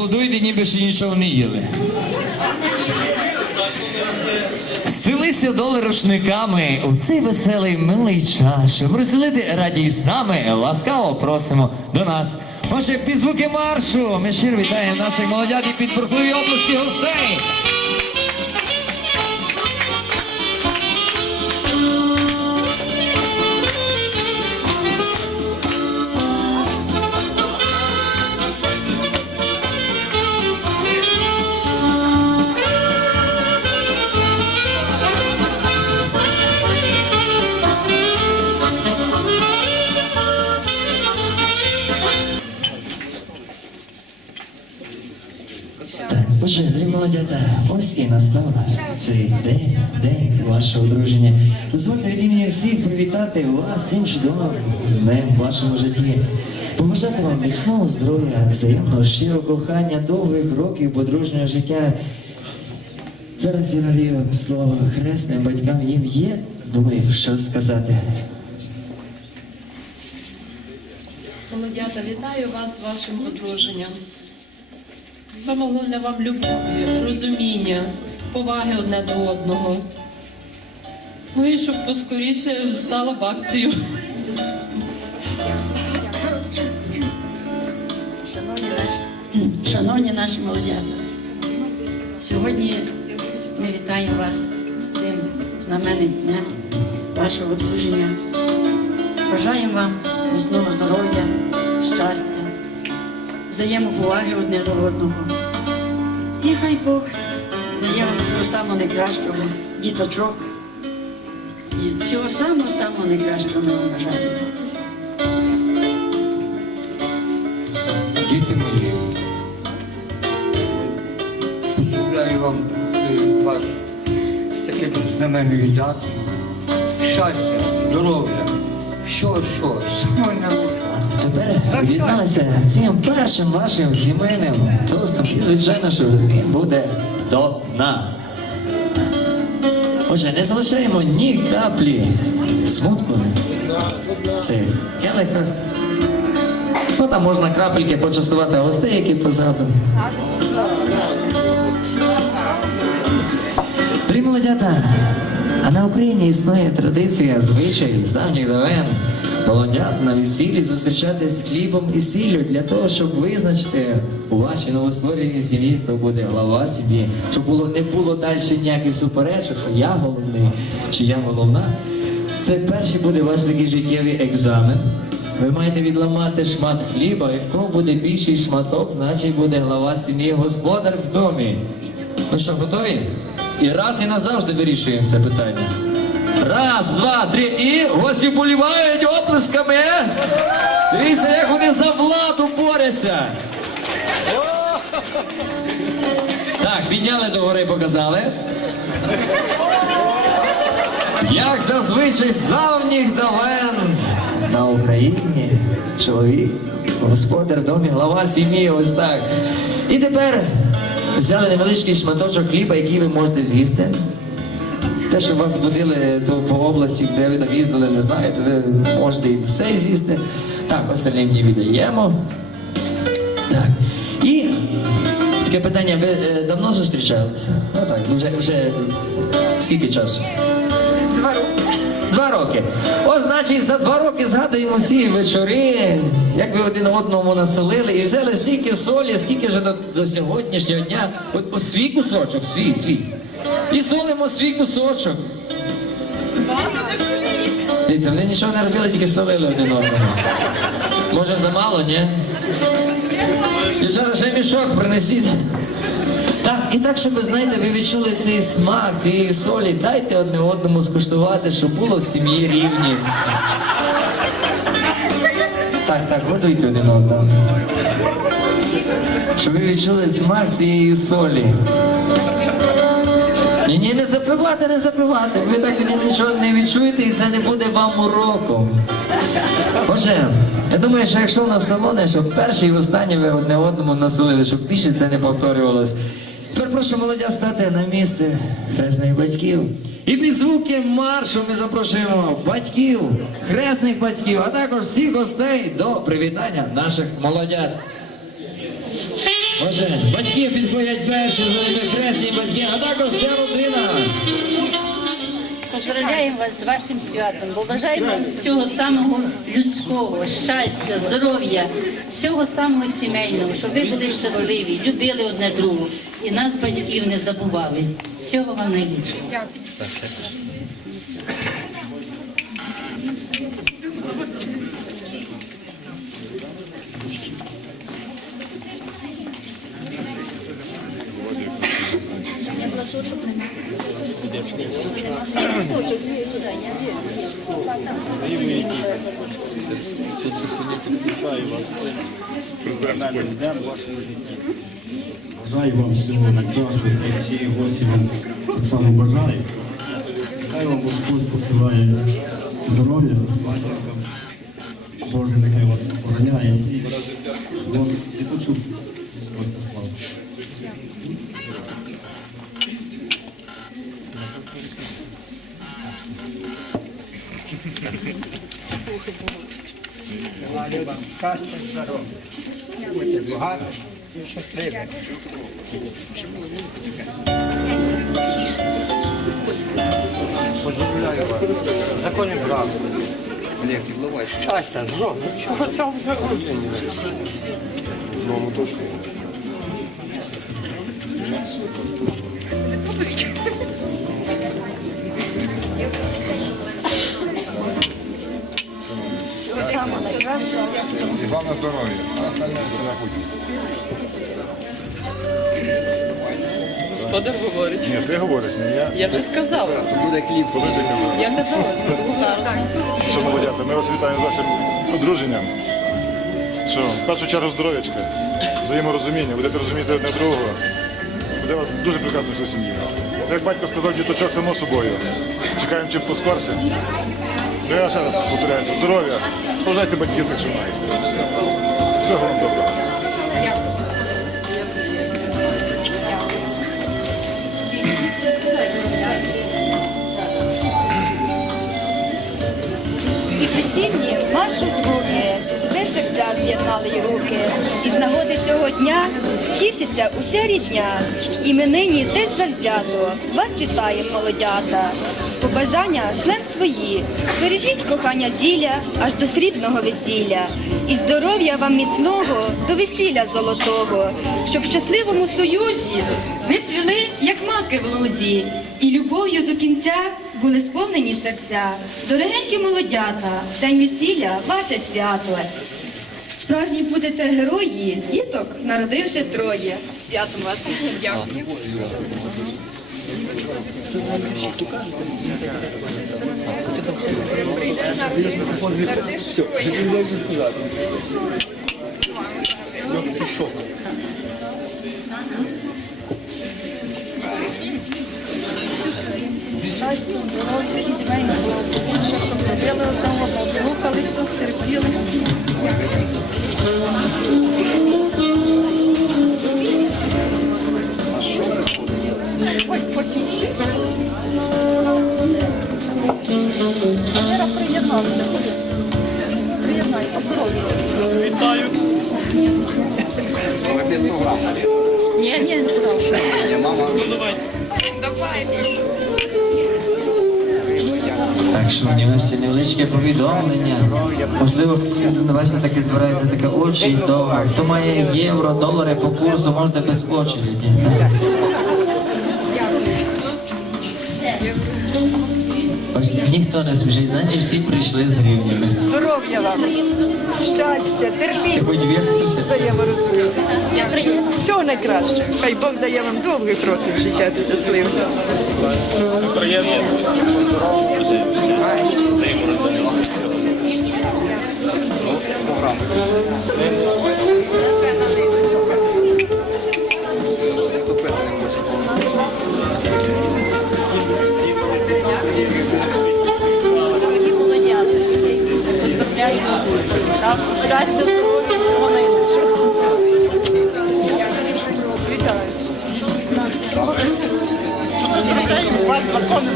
Ви аплодуєте, ніби ще нічого не їли. Стилися доли рушниками у цей веселий милий час, щоб розділити радість з нами, ласкаво просимо до нас. Отже, під звуки маршу ми щиро вітаємо наших молодят і під обласки гостей. Настав цей день, день вашого одруження. Дозвольте від імені всіх привітати вас цим чудовим днем в вашому житті. Побажати вам міцного здоров'я, взаємного щирого кохання, довгих років подружнього життя. Зараз я навію слово хресним батькам. Їм є, думаю, що сказати. Молодята, вітаю вас з вашим одруженням. Саме головне вам любові, розуміння, поваги одне до одного. Ну і щоб поскоріше стала в акцію. Шановні наші, шановні наші молодята, сьогодні ми вітаємо вас з цим знаменним днем вашого одруження. Бажаємо вам міцного здоров'я, щастя, взаємоповаги одне до одного. І хай Бог дає вам всього самого найкращого, діточок. І всього самого самого найкращого вам бажаємо. Діти мої, поздравляю вам е, вас таким знаменною датою. Щастя, здоров'я, що, що, саме найкраще. Тепер об'єдналися цим першим вашим сімейним тостом. І звичайно, що він буде до дна. Отже, не залишаємо ні каплі смутку в цих келихах. Ну, там можна крапельки почастувати гостей, які позаду. Три молодята. А на Україні існує традиція, звичай з давніх давен. Молодят на весіллі зустрічатись з хлібом і сіллю для того, щоб визначити у вашій новоствореній сім'ї, хто буде глава сім'ї, щоб було не було далі ніяких суперечок, що я головний чи я головна. Це перший буде ваш такий життєвий екзамен. Ви маєте відламати шмат хліба, і в кого буде більший шматок, значить буде глава сім'ї, господар в домі. Ну що, готові? І раз і назавжди вирішуємо це питання. Раз, два, три і гості болівають оплесками. Дивіться, як вони за владу борються. Так, підняли до гори, показали. Як зазвичай з давніх давен на Україні чоловік, господар в домі, глава сім'ї, ось так. І тепер взяли невеличкий шматочок хліба, який ви можете з'їсти. Те, що вас водили то по області, де ви там їздили, не знаєте, ви можете і все з'їсти. Так, остальні мені віддаємо. Так. І таке питання, ви е, давно зустрічалися? Ну так, вже, вже скільки часу? Два роки. Два роки. О, значить, за два роки згадуємо ці вечори, як ви один одному насолили і взяли стільки солі, скільки вже до, до сьогоднішнього дня. От, от свій кусочок, свій, свій. І солимо свій кусочок. Дивіться, вони нічого не робили, тільки солили один одного. Може замало, ні? Дівчата, ще мішок принесіть. Так, і так, щоб ви знаєте, ви відчули цей смак цієї солі, дайте одне одному скуштувати, щоб було в сім'ї рівність. Так, так, годуйте один одного. Щоб ви відчули смак цієї солі. Ні, ні, не запивати, не запивати. Ви так нічого не відчуєте, і це не буде вам уроком. Отже, я думаю, що якщо в нас салони, щоб перший і останній ви одне одному насолили, щоб більше це не повторювалось. Тепер запрошуємо молодя стати на місце хресних батьків. І під звуки маршу ми запрошуємо батьків, хресних батьків, а також всіх гостей до привітання наших молодят. Отже, батьки підходять перші, за ними хресні батьки, а також вся родина. Поздравляємо вас з вашим святом, бо бажаємо вам всього самого людського, щастя, здоров'я, всього самого сімейного, щоб ви були щасливі, любили одне другу і нас, батьків, не забували. Всього вам Бажаю вам всього найкращого, і всі гості вам так само бажаю. Хай вам Господь посилає здоров'я. Боже, нехай вас охороняє і щоб Господь послав. Желаю вам щастя, здоров'я. Будьте багаті і щасливі. Поздравляю вас. Законі брат. Олег, підливай. Щастя, здоров'я. Чого там вже рождені? Маму точно. І вам на здоров'я. А все на путі. Господар говорить. Ні, ти говориш, не я. Я вже сказала. Коли ти казав? Я казала. Що, молодята, ми вас вітаємо з вашим одруженням. Що, в першу чергу здоров'ячка, взаєморозуміння, будете розуміти одне другого. Буде у вас дуже прекрасна все сім'я. Як батько сказав, діточок само собою. Чекаємо чим поскорше. Ну я ще раз повторяюся, здоров'я. Поважайте батьків, так що маєте. Всього вам доброго. Всі присільні маршу звуки, де серця з'єднали руки. І з нагоди цього дня тішиться уся рідня. Іменині теж завзято. Вітає, молодята. Побажання шлем свої. Бережіть кохання зілля аж до срібного весілля. І здоров'я вам міцного до весілля золотого, щоб в щасливому союзі ви цвіли, як маки в лузі, і любов'ю до кінця були сповнені серця. Дорогенькі молодята, день весілля ваше свято. Справжні будете герої, діток народивши троє. Святом вас. Дякую. Щастя, здоров'я, сімейного благополуччя, щоб ходили одне одного, слухалися, терпіли. Віра приєднався. Приєднайся, здоров'я. Вітаю. Ні, ні, не Так, шановні гості, невеличке повідомлення. Можливо, бачите, таки збирається така очередь довга. Хто має євро, долари по курсу, можете без очереді. Ніхто не спішить, значить всі прийшли з гривнями. Здоров'я вам, щастя, терпіння, хоч веспився? взаєморозуміння. Всього найкраще. Хай Бог дає вам довгих років життя щасливого. Щастя, здоров'я, всього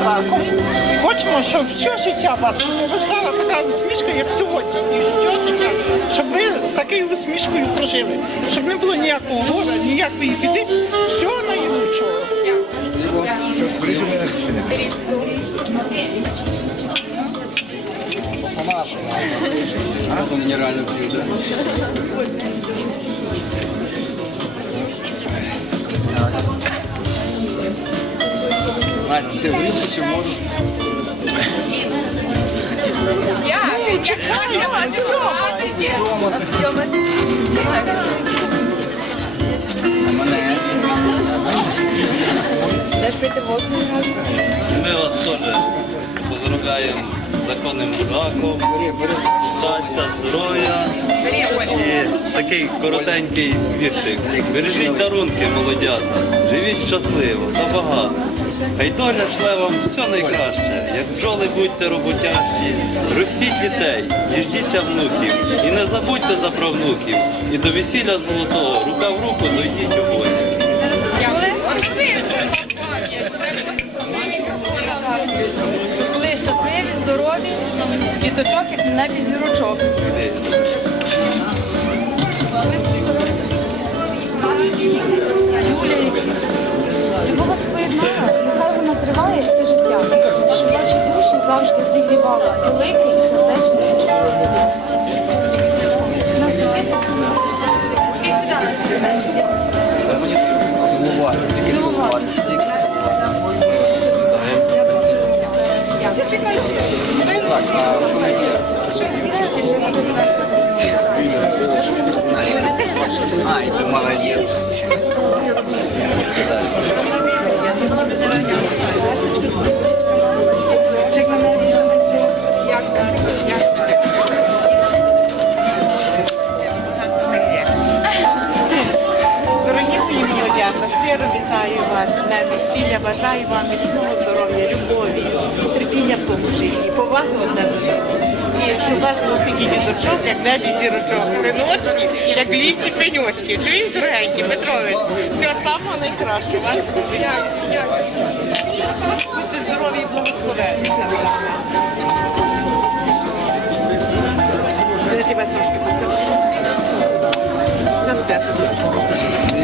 браком. Хочемо, щоб все життя вас поважала така усмішка, як сьогодні. І все життя, щоб ви з такою усмішкою прожили. Щоб не було ніякого горя, ніякої біди. Всього найкращого. Воду мінеральну п'ю, да? Настя, ти вийшла чи можеш? Мене. Ми вас теж поздравляємо законним браком, щастя, здоров'я і такий коротенький віршик. Бережіть дарунки, молодята, живіть щасливо та багато. Хай доля шле вам все найкраще, як бджоли будьте роботящі, ростіть дітей, діждіться внуків, і не забудьте за правнуків, і до весілля золотого рука в руку зайдіть обоє. Діточок, як на небі зірочок. Юлія, любов вас поєднала, нехай вона триває все життя, щоб ваші душі завжди зігрівала великий і сердечний. Вітаю вас на весілля, бажаю вам міцного здоров'я, любові, терпіння в тому житті, поваги одне до. І щоб вас скільки діточок, як небі зірочок, синочки, як в лісі пеньочки. Чуєш, дорогенький Петрович? Всього самого найкращого. Вас Будьте здорові і благословені. Я тебе трошки поцілую. Це все.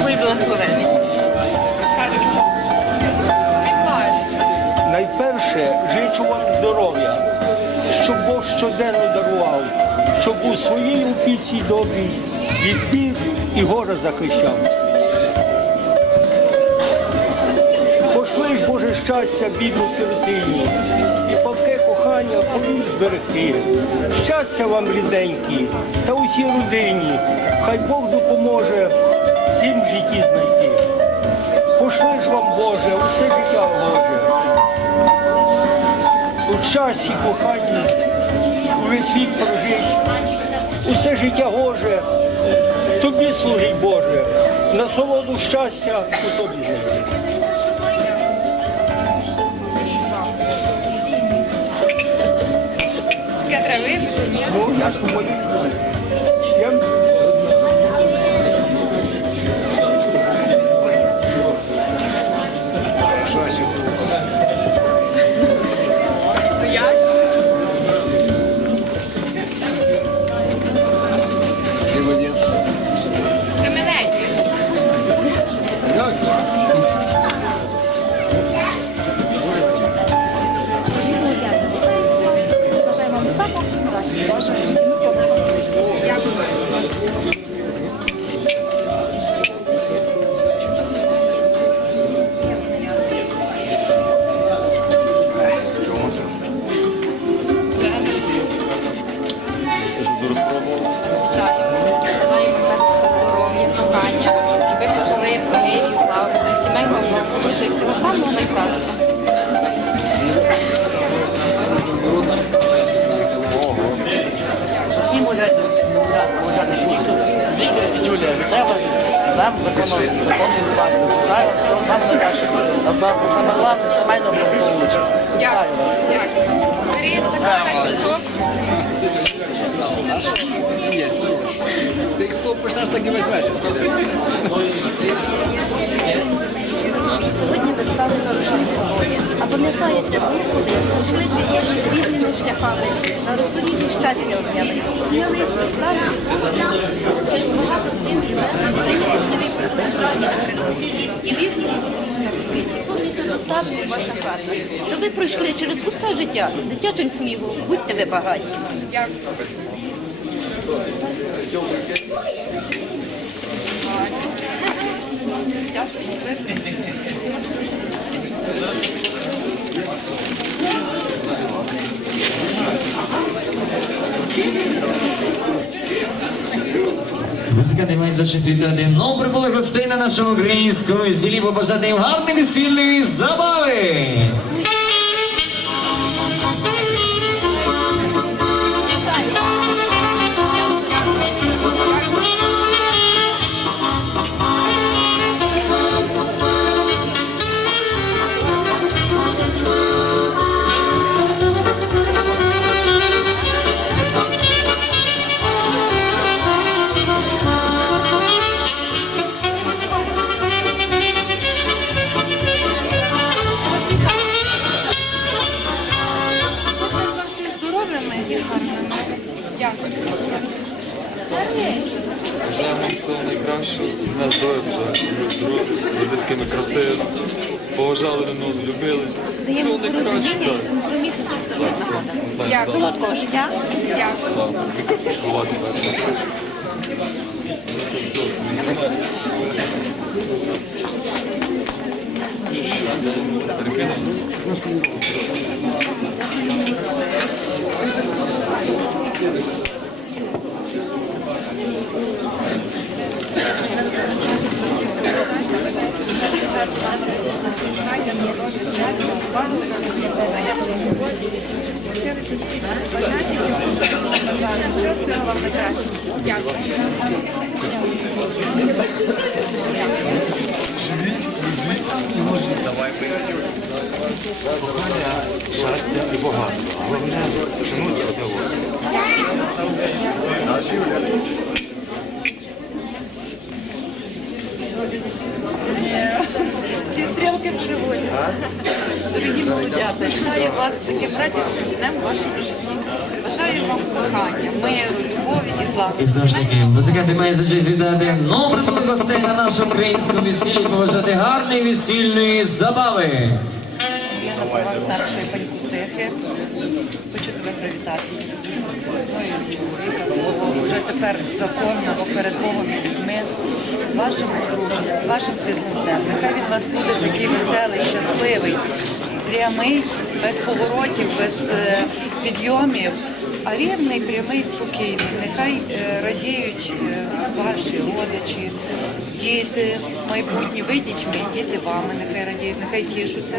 Мої благословені. Найперше зичу вам здоров'я, щоб Бог щоденно дарував, щоб у своїй опіці добрій від бід і горе захищав. Пошли ж Боже щастя бідну сиротині, і палке кохання повік зберегти. Щастя вам, рідненькі, та усій родині, хай Бог допоможе всім в житті знайти. Пошли ж вам, Боже, усе життя Часі кохання увесь світ прожить, усе життя Боже, тобі служить Боже, насолоду щастя у тобі знайти. Ну, я ж законом, закон. Вітаю вас, всього самого найкращого. А саме головне, сімейного благополуччя. Вас. Дякую. Сто? Ти стоп пишеш, так і візьмеш. Сьогодні ви стали рушником. А пам'ятаєте, ви пройшли різними шляхами, на розорівні щастя обняли. Обняли стали, через багато всім зайняли і вірність Повністю достатньо ваша хата. Щоб ви пройшли через усе життя, дитячим сміхом, будьте ви багаті. Дякую. Музиканти має за честь вітати. Ну, прибули гостей на нашому українському весіллі, побажати їм гарної весільної забави. Любили. Найкращого, так. Компроміси, щоб себе знаходити. Знаєте. Солодкого життя. Дякую. Так, Бувати далі. Щастя і багатство. Головне, шануйте одне одного. Всі животі. Дорогі молодята, вітаю вас таким радісним днем в вашому житті. Бажаю вам кохання, миру, любові і слави. І знову ж таки, музиканти мають за честь вітати. Ну, прибули гостей на нашому українському весіллі, побажати гарної весільної забави. Я напала старшої паньку Сихи. Хочу тебе привітати. Вже тепер законно перед Богом і людьми, з вашим одруженням, з вашим світлим днем. Нехай він вас буде такий веселий, щасливий, прямий, без поворотів, без е, підйомів, а рівний, прямий, спокійний. Нехай е, радіють е, ваші родичі, діти, майбутні, ви дітьми, діти вами, нехай радіють, нехай тішуться.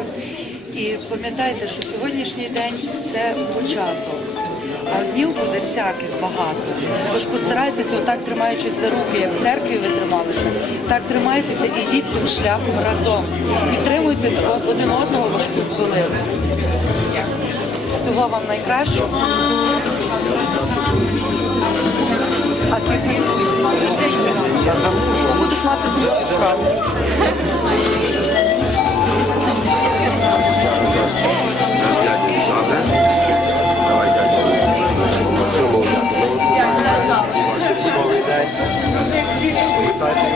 І пам'ятайте, що сьогоднішній день це початок. А днів буде всяких багато. Тож постарайтеся, отак тримаючись за руки, як в церкві ви трималися, так тримайтеся і йдіть цим шляхом разом. Підтримуйте один одного важку хвилину. Всього вам найкращого. А ти ж будеш мати свою справу.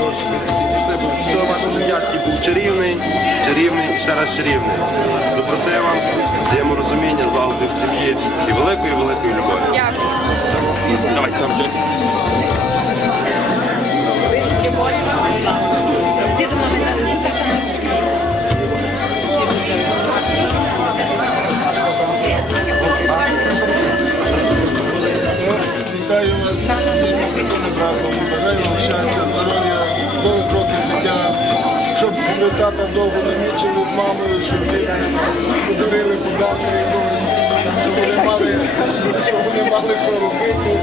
Все в вашому житті був чарівний, чарівний і ще раз чарівний. Доброти вам, взаєморозуміння, злагоди в сім'ї і великої, великої любові. Дякую. Давай, цьому. Вітаю вас з прикольним браком. Бажаю вам щастя, вже тата довго не з мамою, щоб ходили подати, щоб вони мали що робити,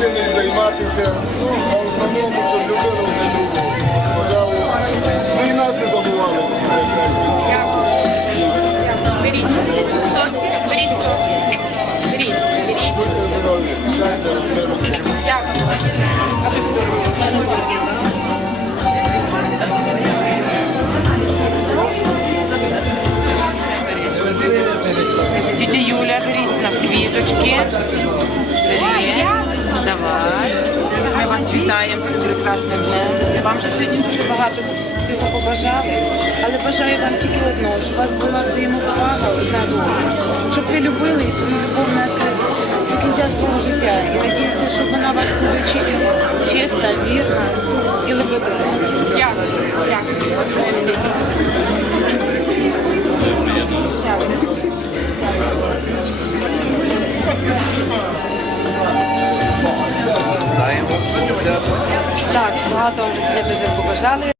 чим займатися. Ну, а в основному це любили одне другого. Ну і нас не забували. Беріть, хлопці, беріть, беріть, беріть. Будьте здорові, щастя, Дякую. Діточки. Привіт. Давай. Ми вас вітаємо з цим прекрасним днем. Вам же сьогодні дуже багато вс- всього побажали, але бажаю вам тільки одного, щоб у вас була взаємоповага одна до щоб ви любили і свою любов несли до кінця свого життя. І надіюся, щоб вона вас буде чи- чиста, вірна і лебедина. Дякую. Так, багато вам сьогодні вже побажали.